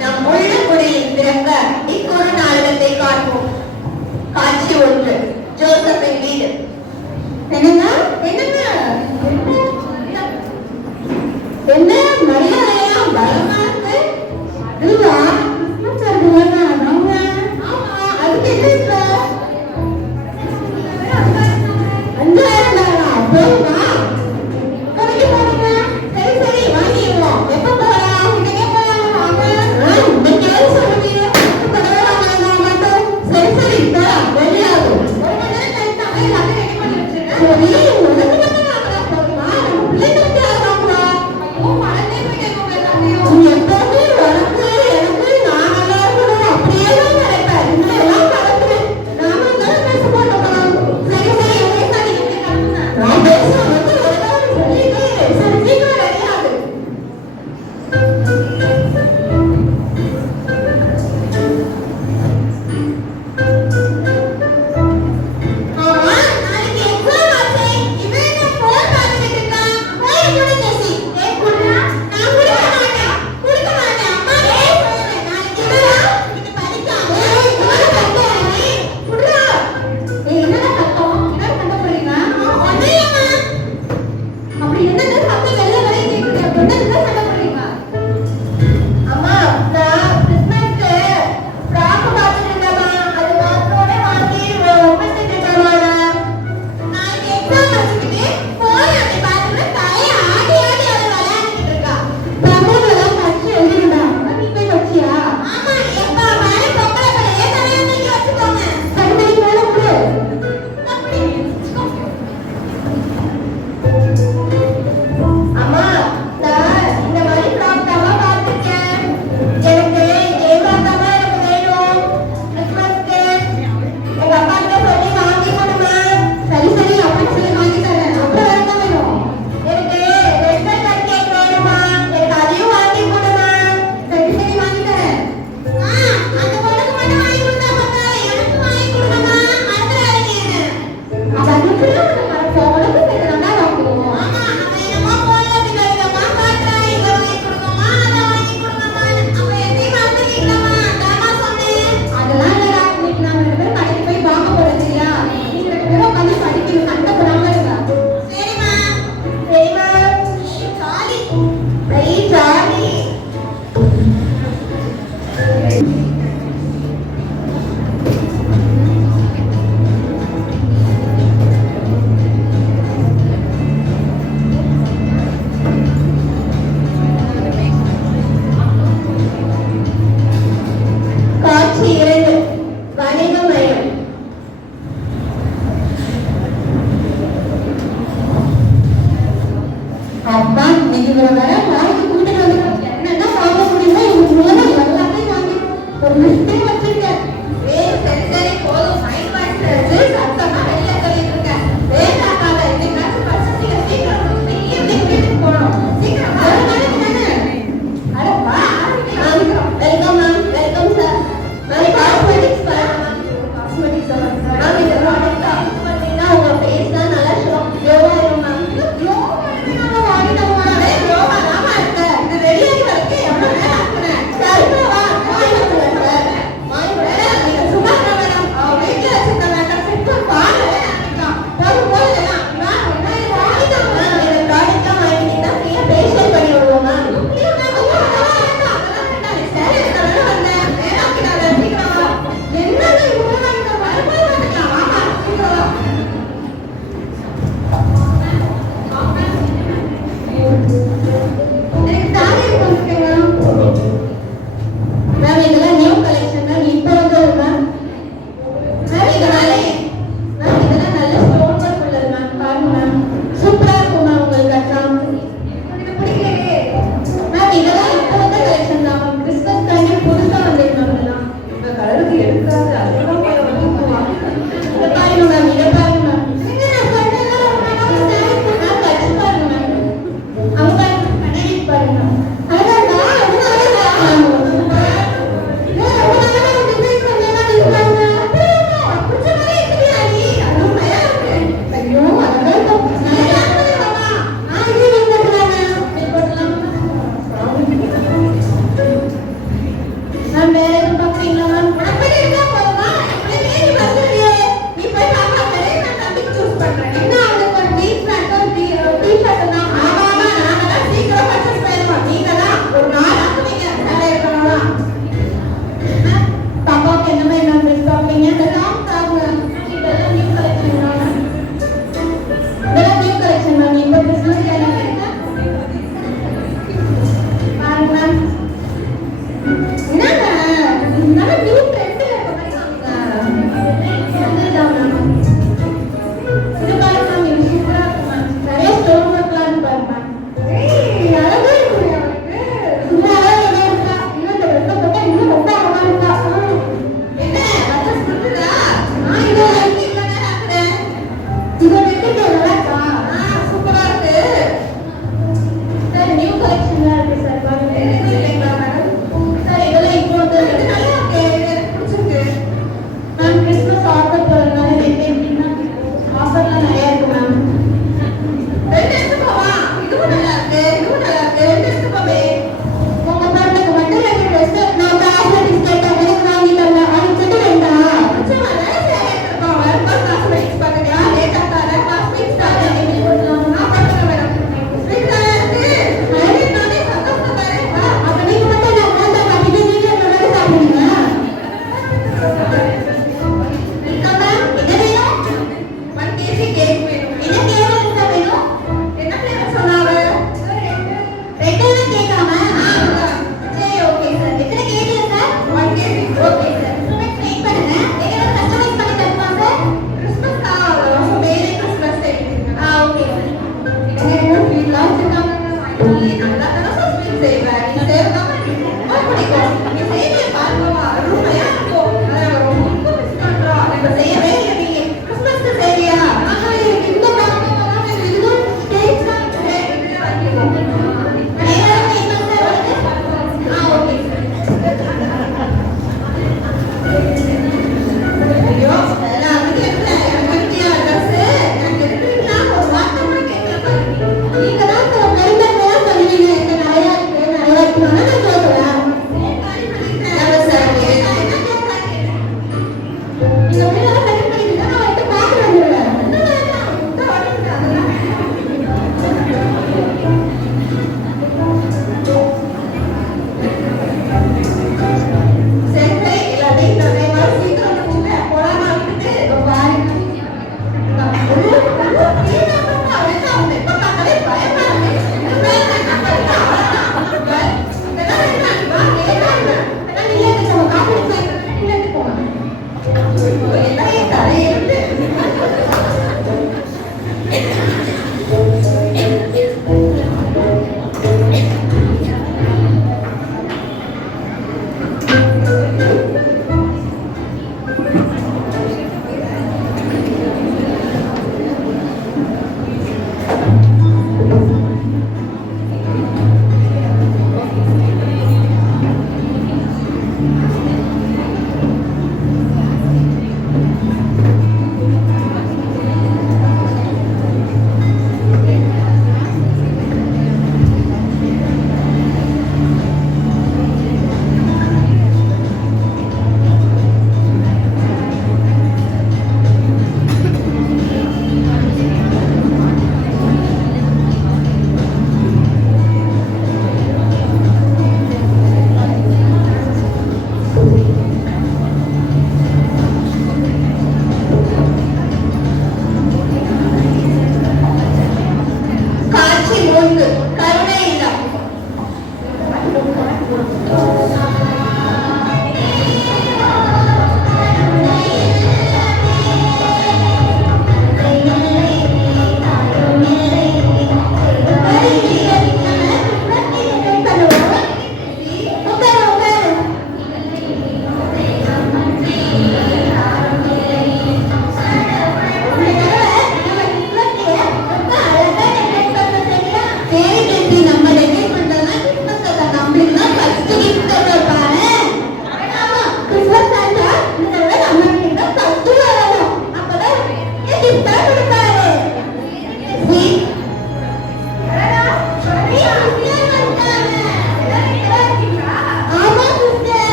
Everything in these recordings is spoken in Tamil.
நம் உள்ள குடியில் பிறக்க இக்குறு நாடகத்தை காண்போம். காட்சி 1. ஜோசப்பின் வீடு. என்னங்க என்னங்க என்ன மரியாதையா பயமா இருக்கு? அதுவா அதுக்கு என்ன இப்ப 5000 போதுமா? கடைக்கு போறீங்க. சரி சரி வாங்கிடுவோம். எப்ப போகலாம்? இன்னைக்கே போகலாம். இன்னைக்கே சொல்லுவீங்க. மட்டும் சரி சரி போகலாம். வெளியாகும். ஒரு மணி நேரம் கழிச்சு தான் எல்லாத்தையும் ரெடி பண்ணி வச்சிருக்கேன். சரி உனக்கு மட்டும் வாங்கலாம் போதுமா? நம்ம பிள்ளைங்களுக்கு யார் வாங்குவா? ஐயோ மறந்தே போயிட்டேன் உங்க எல்லாத்தையும். எப்பவுமே உனக்கு எனக்கு நான் நல்லா இருக்கணும் அப்படியே தான் நினைப்பேன். இதெல்லாம் மறந்துடு. நாம தான் பேச மாட்டோம். சரி சரி நான் பேசுறேன் வந்து ஒரு சொல்லிட்டு சரி சீக்கிரம் ரெடி ஆகுது. ஆமா நாளைக்கு எக்ஸாம் ஆச்சே. இவன் என்ன ஃபோன் பார்த்துட்டு இருக்கான்? போய் கூட ஜெசி ஏய் குடுறா. நான் குடிக்க மாட்டேன். குடிக்க மாட்டேன். அம்மா ஏய் சொல்றேன். நாளைக்கு எக்ஸாம் இது படிக்காம இவன கட்டறீ. குடுறா. ஏய் என்னடா கட்டோம்? என்ன பண்ண போறீங்க? ஒண்ணுலமா. அப்படி என்னது சத்தம் வெள்ள வரை கேக்குது? அப்ப என்னது சண்டை போறீங்க? அம்மா நான் கிறிஸ்மஸ்க்கு ஃப்ராக் பார்த்துட்டு இருந்தேம்மா. அது மாத்தோட வாங்கி ஒப்பிட்டு இருக்கேம்மா நான். நாளைக்கு எக்ஸாம் வச்சுக்கிட்டு போய் அப்படி பார்த்துட்டு தலையை ஆடி ஆடி அதை விளையாடிட்டு இருக்கா. தமிழ்லாம் படிச்சு எழுதிருந்தா. நீ போய் வச்சியா? ஆமா எப்பா மேல பொம்பளை பிள்ளைய தலையை தூக்கி வச்சுக்கோங்க. சரி சரி மேல விடு. அப்படி அம்மா நான் இந்த மாதிரி ஃப்ராக் தான் பார்த்துருக்கேன். எனக்கு இதே மாதிரி தான் எனக்கு வேணும். கிறிஸ்மஸ்க்கு எங்க அப்பா கிட்ட சொல்லி வாங்கி கொடுமா. சரி சரி அப்பா சொல்லி வாங்கி தரேன். அப்புறம் என்ன வேணும்? எனக்கு ரெட் கலர் கேக் வேணுமா. எனக்கு அதையும் வாங்கி கொடுமா. சரி சரி வாங்கி தரேன். அந்த பொண்ணுக்கு மட்டும் வாங்கி கொடுத்தா பார்த்தா எனக்கு வாங்கி கொடுங்கம்மா. மறந்துடாதீங்க. அவ அதுக்குள்ள உனக்கு நல்லா வாங்குவோம். ஆமா அவ என்னமோ போல விதவிதமா காட்டுறா. இதை வாங்கி கொடுங்கம்மா அதை வாங்கி கொடுங்கம்மா. அப்ப எதையும் மறந்துட்டீங்களாம்மா? அதாம்மா சொன்னேன். அதெல்லாம் இல்லடா. இன்னைக்கு நாம 2 பேரும் கடைக்கு போய் வாங்க போறோம் சரியா? நீங்க 2 பேரும் உட்காந்து படிக்கணும். சண்டை போடாம இருங்க. சரிம்மா சரிம்மா. சாலி ஐ சாலி. காட்சி 2. வணிக மையம். அப்பா இன்னைக்கு வர வாங்கி கூட்டிட்டு வந்து என்னென்ன வாங்க முடியுமோ இவங்க மூலம் எல்லாத்தையும் வாங்கி ஒரு லிஸ்டே வச்சிருக்கேன். சரி சரி போதும். ஃபைன் வாங்கிட்டு சத்தமா வெளியே சொல்லிட்டு இருக்கேன். வேண்டாக்காத இன்னைக்கு படிச்சு சீக்கிரம் ஈவினிங் வீட்டுக்கு போகணும். சீக்கிரம் ஒரு மணிக்கு தானே. அட வா வெல்கம் மேம். Welcome sir. நான் காஸ்மெட்டிக்ஸ் காஸ்மெட்டிக்ஸ் மேம். இந்த ப்ராடக்ட் யூஸ் பண்ணீங்கன்னா உங்க ஃபேஸ் தான் நல்லா க்ளோவா இருக்கும் மேம். க்ளோவா நம்ம வாங்கிட்டோமா? க்ளோவா தாமா இருக்கு. இது ரெடியாகி வரதுக்கு எவ்வளவு நேரம் ஆகுது? சார் வா வாங்கிடுங்க சார். வாங்கிடுங்க. நீங்க சும்மா மேடம் வீட்டில் வச்சிருக்க மேடம் செட் பாருங்க. போதும் போதும் நான் வாங்கிட்டோம் மேம். இந்த ப்ராடக்ட்லாம் வாங்கிட்டீங்கன்னா ஃப்ரீயா ஃபேஷியல் பண்ணி விடுவோம் மேம். கேட்காம சரி ஓகே சார். எத்தனை KG sir? 1 KG. Okay sir. Instruments wait பண்ணுங்க. ஏதாவது கஸ்டமைஸ் பண்ணி தருமா சார்? Christmas merry Christmas okay sir. என்ன ஸ்வீட்லாம் வச்சிருக்காங்க? நல்லா தானே சார் ஸ்வீட் செய்வேன். நீ செய்யறதாம ரொம்ப பிடிக்கும். நீ செய்ய பாருங்கம்மா அருமையா இருக்கும். அதை நம்ம ரொம்ப மிஸ் பண்றோம். நம்ம செய்யவே இல்லை. நீ கிறிஸ்மஸ்க்கு செய்வியா? இந்த பாருங்க இதுவும் கேக் தான்.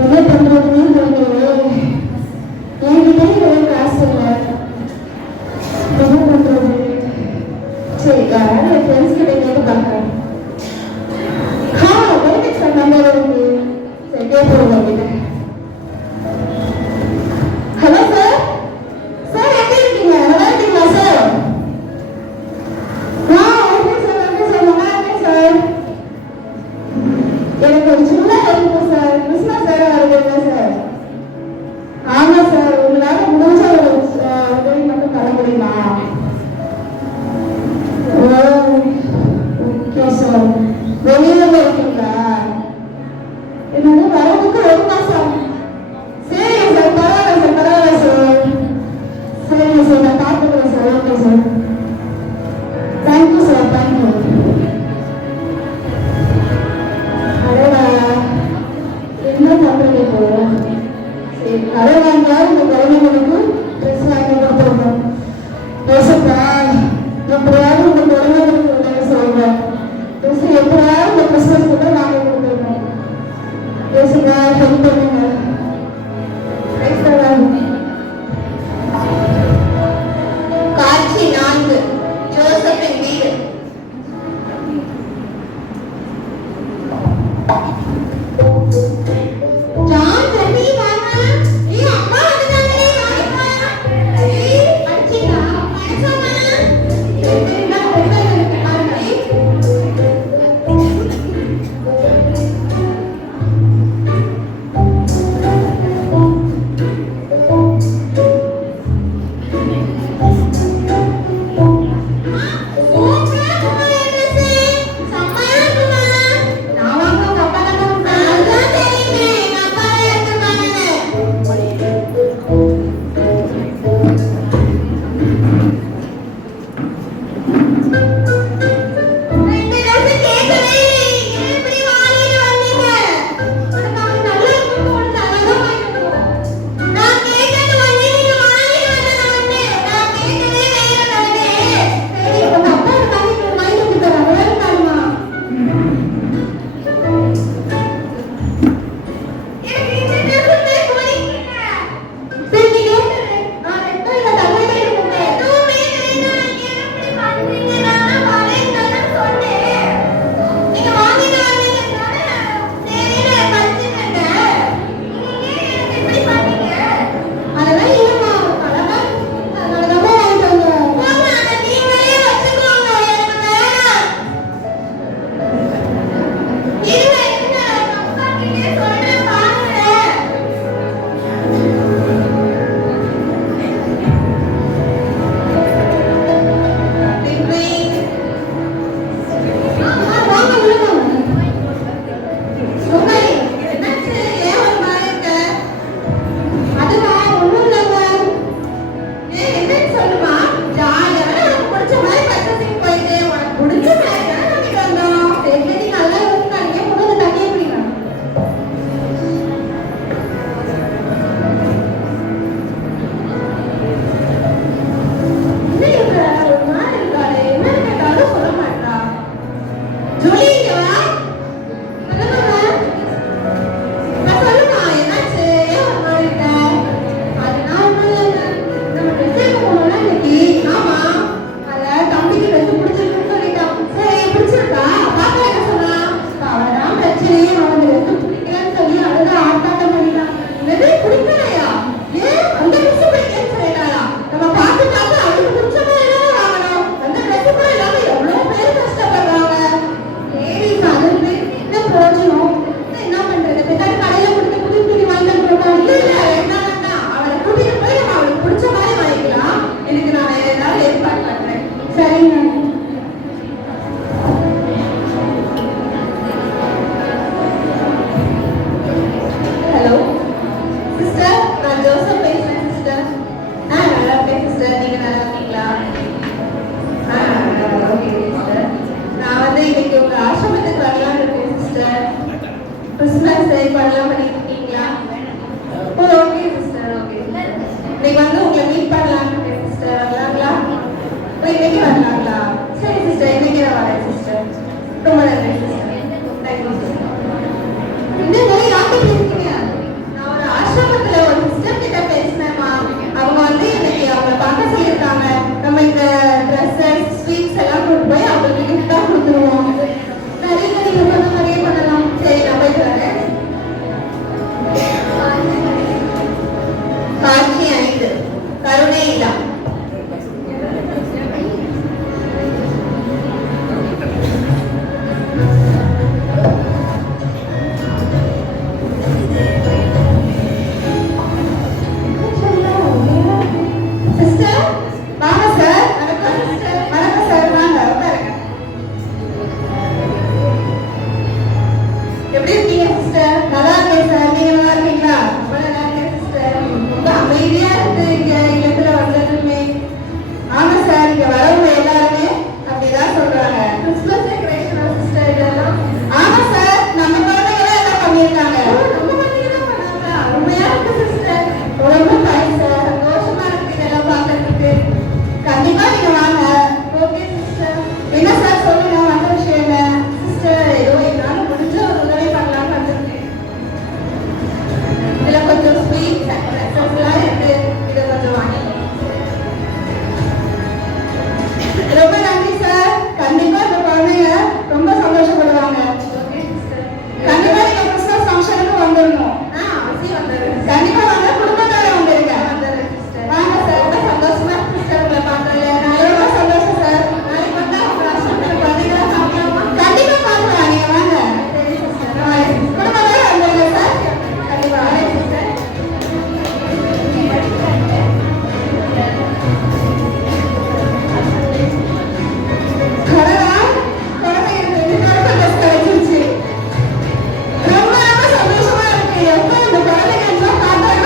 என்ன பண்றதுன்னு தெரியல. என்கிட்ட ஒரு காசு இல்லை. என்ன பண்றது? சரி, யாராவது என் ஃப்ரெண்ட்ஸ் கிட்ட கேட்டு பார்க்குறேன். சார் நம்பர் இருக்கு. சரி, கேட்போம் உங்ககிட்ட. Hello sir. சார் எப்படி இருக்கீங்க? நல்லா இருக்கீங்களா sir? Okay sir, okay sir, நல்லா இருக்கேன் சார். எனக்கு ஒரு சின்ன ஹெல்ப் சார். கிறிஸ்மஸ் வேற வருதுல்ல சார்? ஆமா சார், உங்களால முடிஞ்ச ஒரு உதவி மட்டும் பண்ண முடியுமா? Okay sir. வெளியில இருக்கீங்களா? என்னது, வரதுக்கு ஒரு மாசம்? சரி சார், பரவாயில்ல சார், பரவாயில்ல சார். சரிங்க சார், நான் பார்த்துக்கிறேன் sir. Okay sir, thank you sir, thank you. அடடா, என்ன பண்றது இப்போ? சரி, கடை வாங்கினா இந்த குழந்தைங்களுக்கு ட்ரெஸ் வாங்கி கொடுத்துருக்கோம். ட்ரெஸ்ஸுப்பா எப்படியாவது இந்த குழந்தைங்களுக்கு உதவி சொல்றேன். ட்ரெஸ் எப்படியாவது இந்த கிறிஸ்மஸ் கூட வாங்கி கொடுத்துருக்கோம். ட்ரெஸ்ஸுங்க ஹெல்ப் பண்ணுங்க. காட்சி 4. ஜோசப்பின் வீடு. ஜான், தம்பி வாங்க. அம்மா வந்துட்டாங்களே, வாங்கப்பா. அடிச்சிங்களா? வணக்கம்மா. கண்டிப்பா வாங்க, குடும்பத்தோட வந்துருங்க. வாங்க சார், ரொம்ப சந்தோஷமா இருக்கு சிஸ்டர் உங்களை பார்த்ததுல. ரொம்ப சந்தோஷம் சார். நாளைக்கு வந்தா உங்க ஹஸ்பண்ட் குழந்தைங்களா பார்க்கலாமா? கண்டிப்பா பார்க்கலாம், நீங்க வாங்க. குடும்பத்தோட வந்துருங்க சார். கண்டிப்பா வாங்க சிஸ்டர். கடவுளா, குழந்தைங்களுக்கு 2 கருப்பு dress கிடைச்சிருச்சு. ரொம்ப ரொம்ப சந்தோஷமா இருக்கு. எப்போ இந்த குழந்தைங்க எல்லாம் பார்த்தா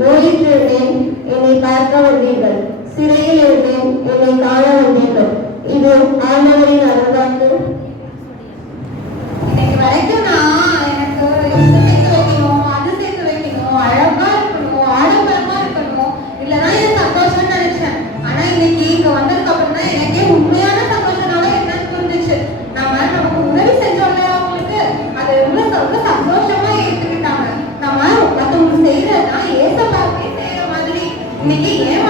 நோயிற்றிருந்தேன், என்னை பார்க்க வந்தீர்கள். சிறையில் இருந்தேன், என்னை காண வந்தீர்கள். இது ஆண்டவரின் அருள்வாக்கு. இன்னைக்கு வரைக்கும் நான் எனக்கு இது சேர்த்து வைக்கணும், அது சேர்த்து வைக்கணும், அழகா இருக்கணும், ஆடம்பரமா இருக்கணும், இல்லைன்னா என் சந்தோஷம்னு நினைச்சேன். ஆனா இன்னைக்கு இங்க வந்ததுக்கு அப்புறம் தான் எனக்கே உண்மையான சந்தோஷம்னால என்னன்னு புரிஞ்சுச்சு. நமக்கு உதவி செஞ்சோம்ல அவங்களுக்கு, அதை ரொம்ப சந்தோஷமா ஏற்றுக்கிட்டாங்க. நம்ம மற்றவங்களுக்கு செய்யறதுனா ஏசப்பாவே செய்யற மாதிரி இன்னைக்கு ஏன்